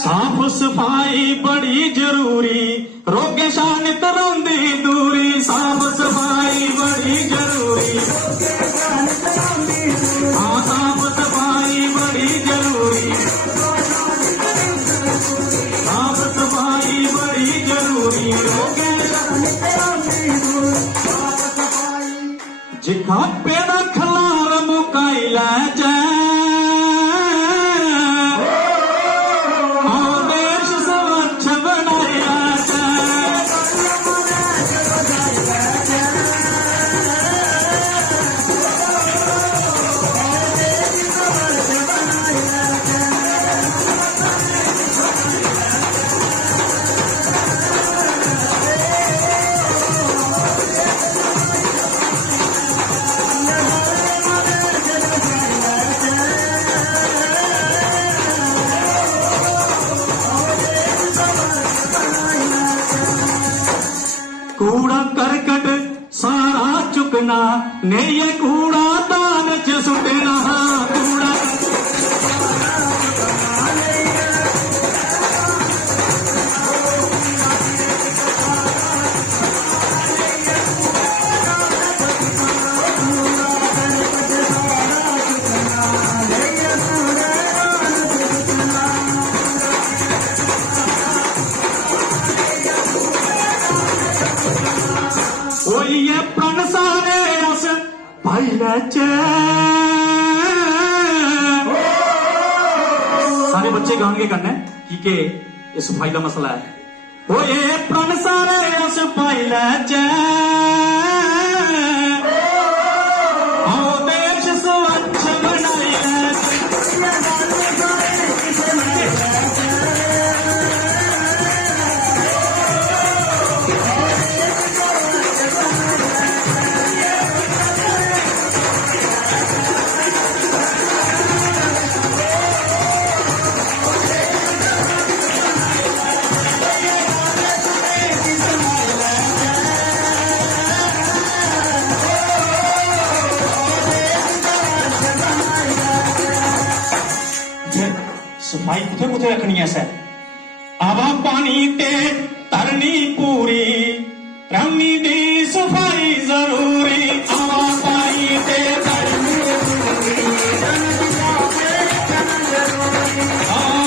साफ सफाई बड़ी जरूरी, रोगे शानित रौंदी दूरी। साफ सफाई बड़ी जरूरी, हाँ साफ सफाई बड़ी जरूरी, साफ सफाई बड़ी जरूरी। रोगे जिखा पेड़ा खलार मुकाई लै जाए, कूड़ा करकट सारा चुकना, ने ये कूड़ा दान च सुटना। कूड़ा ये प्रण सारे रस पहले सारे बच्चे गाने करने कि ये सफाई का मसला है। वो ये प्रण सारे रस पहले देश स्वच्छ बनाई सफाई कुथे कुथे रखनी है सर। आवा पानी ते तरनी पूरी, रमनी दी सफाई जरूरी। आवा पानी ते तरनी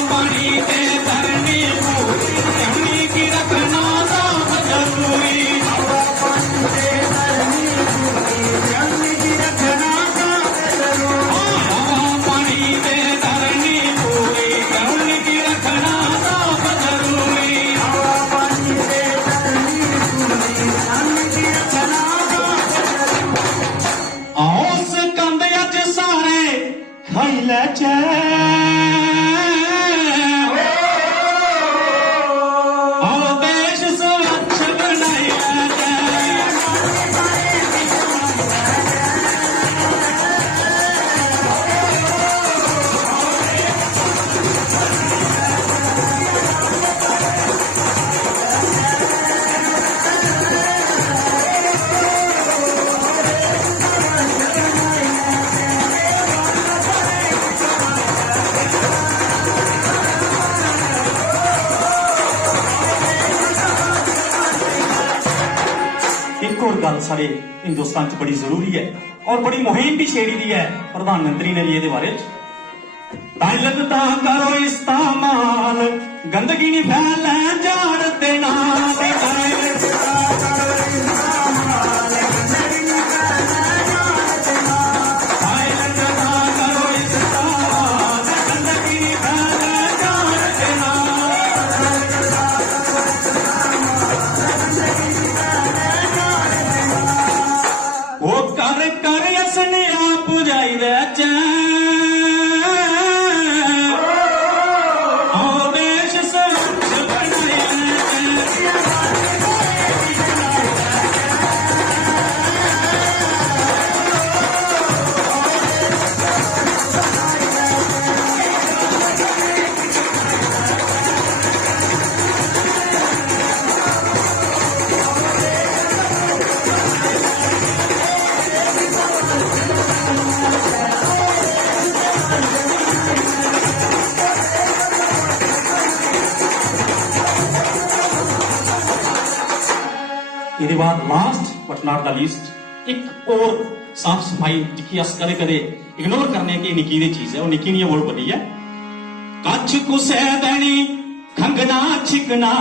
पानी ते तरनी पूरी, रमनी की रखना साफ जरूरी। आवा पानी ते तरनी पूरी, रमनी की रखना साफ जरूरी। आवा पानी ते तरनी पूरी, देश स्वच्छ बनाई और गल सारे हिंदुस्तान च बड़ी जरूरी है और बड़ी मुहिम भी छेड़ी दी है प्रधानमंत्री ने भी ये बारे लगता करो इस्तेमाल, गंदगी नहीं फैले जान देना। वो कर कर यसने आप बुझाई दे देश स्वच्छ बनाई ਇਹਦੇ ਬਾਅਦ last but not the least एक और साफ सफाई जिकी अस कदे कदे इग्नोर करने की निकी दी चीज है, वो निकी नहीं है, बहुत बड़ी है। कच्छ कुसे दनी खंगना छिकना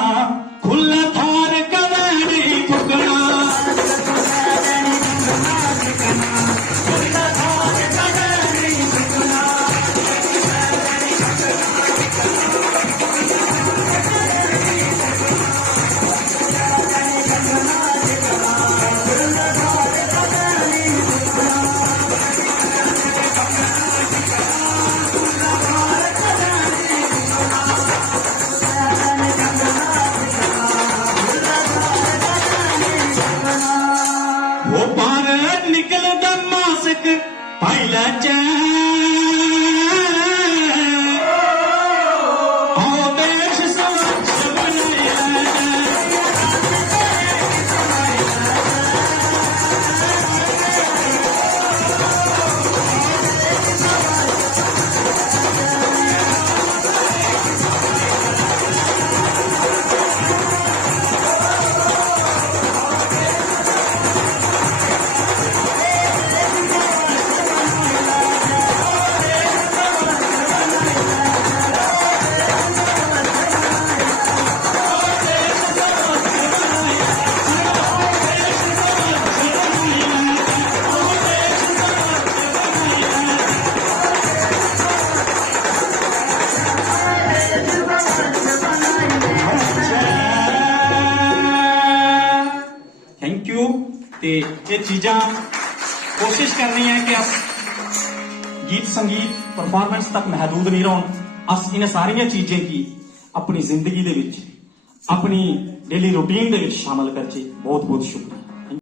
खुला थार कवैनी फुकना वो पार निकल मासक पाइला देश स्वच्छ थैंक यू। ते ये चीज़ां कोशिश करनी है कि अस गीत संगीत परफॉर्मेंस तक महदूद नहीं रहो, अस इन सारिया चीजें की अपनी जिंदगी दे विच अपनी डेली रूटीन दे विच शामिल करचे। बहुत बहुत शुक्रिया।